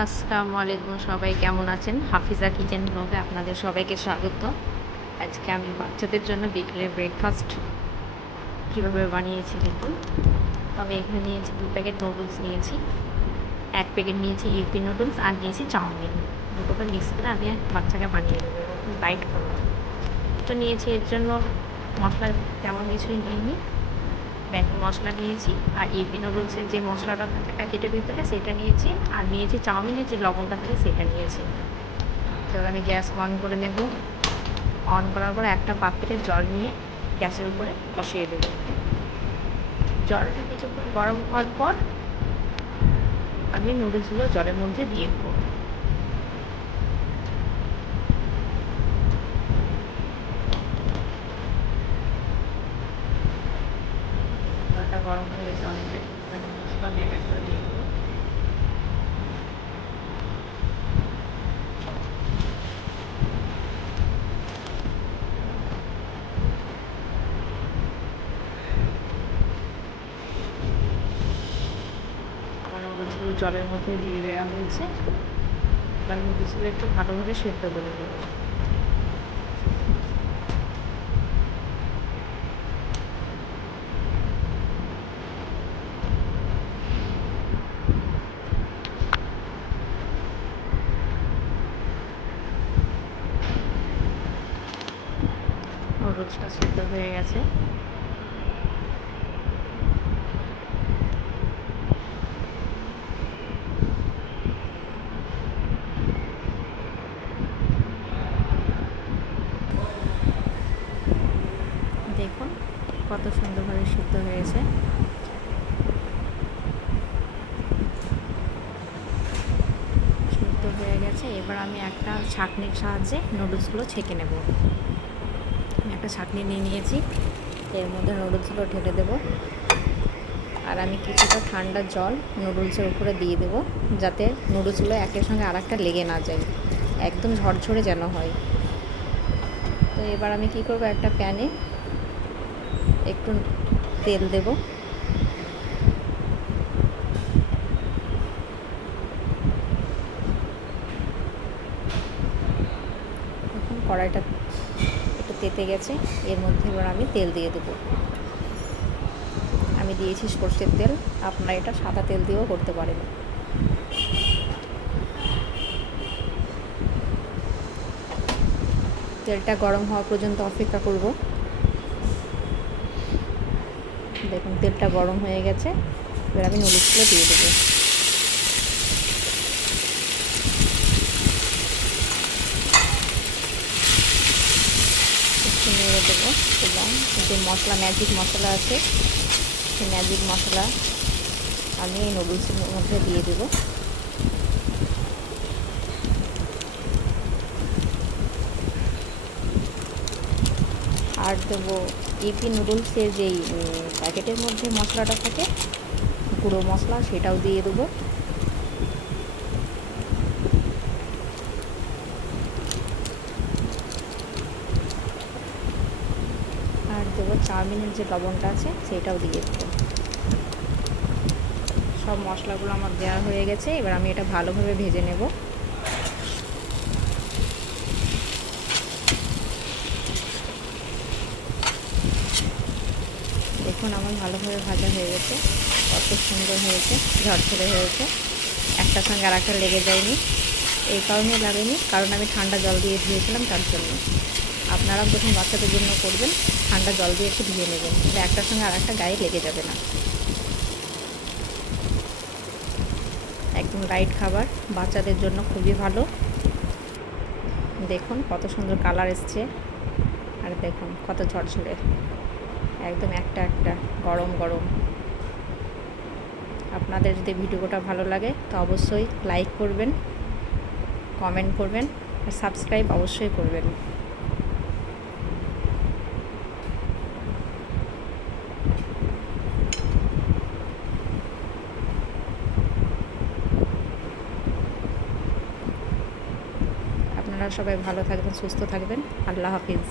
আসসালামু আলাইকুম, সবাই কেমন আছেন? হাফিজা কিচেন ব্লগে আপনাদের সবাইকে স্বাগত। আজকে আমি বাচ্চাদের জন্য বিকেলের ব্রেকফাস্ট কীভাবে বানিয়েছি দেখুন। আমি এখানে নিয়েছি 2 প্যাকেট নুডলস নিয়েছি, 1 প্যাকেট নিয়েছি ইপি নুডলস আর নিয়েছি চাউমিন। দুটোকে মিক্স করে আমি বাচ্চাকে বানিয়ে দেবো এরকম লাইট খাবার। তো নিয়েছি এর জন্য মশলা তেমন কিছুই নিইনি, ম্যাগি মশলা নিয়েছি আর ইপি নুডলসের যে মশলাটা থাকে প্যাকেটের ভিতরে সেটা নিয়েছি, আর নিয়েছি চাউমিনের যে লবণটা থাকে সেটা নিয়েছি। এবার আমি গ্যাস অন করে নেব। অন করার পর একটা পাত্রে জল নিয়ে গ্যাসের উপরে বসিয়ে দেব। জলটা কিছুক্ষণ গরম হওয়ার পর আমি নুডলসগুলো জলের মধ্যে দিয়ে দেবো। জলটা গরম হয়ে গেছে অনেকটা, মশলা দিয়ে দেবো। আমার নুডলসগুলো জলের মধ্যে দিয়ে দেওয়া হয়েছে। এবার নুডলসগুলো একটু ভালোভাবে সেদ্ধ করে দেবো। নুডলসটা সেদ্ধ হয়ে গেছে। দেখুন কত সুন্দরভাবে সিদ্ধ হয়েছে। সিদ্ধ হয়ে গেছে। এবার আমি একটা ছাঁকনির সাহায্যে নুডলসগুলো ছেঁকে নেব। আমি একটা ছাঁকনি নিয়ে নিয়েছি, এর মধ্যে নুডলসগুলো ঢেলে দেব। আর আমি কিছুটা ঠান্ডা জল নুডলসের উপরে দিয়ে দেবো, যাতে নুডলসগুলো একের সঙ্গে আর একটা লেগে না যায়, একদম ঝরঝরে যেন হয়। তো এবার আমি কি করব, একটা প্যানে একটু তেল দেব। এখন কড়াইটা একটু তেতে গেছে, এর মধ্যে এবার আমি তেল দিয়ে দেবো। আমি দিয়েছি সর্ষের তেল, আপনারা এটা সাদা তেল দিয়েও করতে পারেন। তেলটা গরম হওয়া পর্যন্ত অপেক্ষা করব। দেখুন তেলটা গরম হয়ে গেছে, এবার আমি নুডলসগুলো দিয়ে দেবো। একটু নেড়ে দেবো এবং যে মশলা, ম্যাজিক মশলা আছে, সেই ম্যাজিক মশলা আমি এই নুডলসের মধ্যে দিয়ে দেবো। আর দেবো ইপি নুডলসের যেই প্যাকেটের মধ্যে মশলাটা থাকে, গুঁড়ো মশলা, সেটাও দিয়ে দেবো। আর দেবো চাউমিনের যে লবণটা আছে সেটাও দিয়ে দেবো। সব মশলাগুলো আমার দেওয়া হয়ে গেছে, এবার আমি এটা ভালোভাবে ভেজে নেব। দেখুন আমার ভালোভাবে ভাজা হয়ে গেছে, কত সুন্দর হয়েছে, ঝরঝরে হয়েছে, একটার সঙ্গে আর একটা লেগে যায়নি। এই কারণে লাগেনি, কারণ আমি ঠান্ডা জল দিয়ে ধুয়েছিলাম, তার জন্য। আপনারা যখন বাচ্চাদের জন্য করবেন, ঠান্ডা জল দিয়ে একটু ধুয়ে নেবেন, তাহলে একটার সঙ্গে আর একটা গায়ে লেগে যাবে না। একদম লাইট খাবার, বাচ্চাদের জন্য খুবই ভালো। দেখুন কত সুন্দর কালার এসছে, আর দেখুন কত ঝরঝরে, একদম একটা একটা গরম গরম। আপনাদের যদি ভিডিওটা ভালো লাগে তো অবশ্যই লাইক করবেন, কমেন্ট করবেন আর সাবস্ক্রাইব অবশ্যই করবেন। আপনারা সবাই ভালো থাকবেন, সুস্থ থাকবেন। আল্লাহ হাফিজ।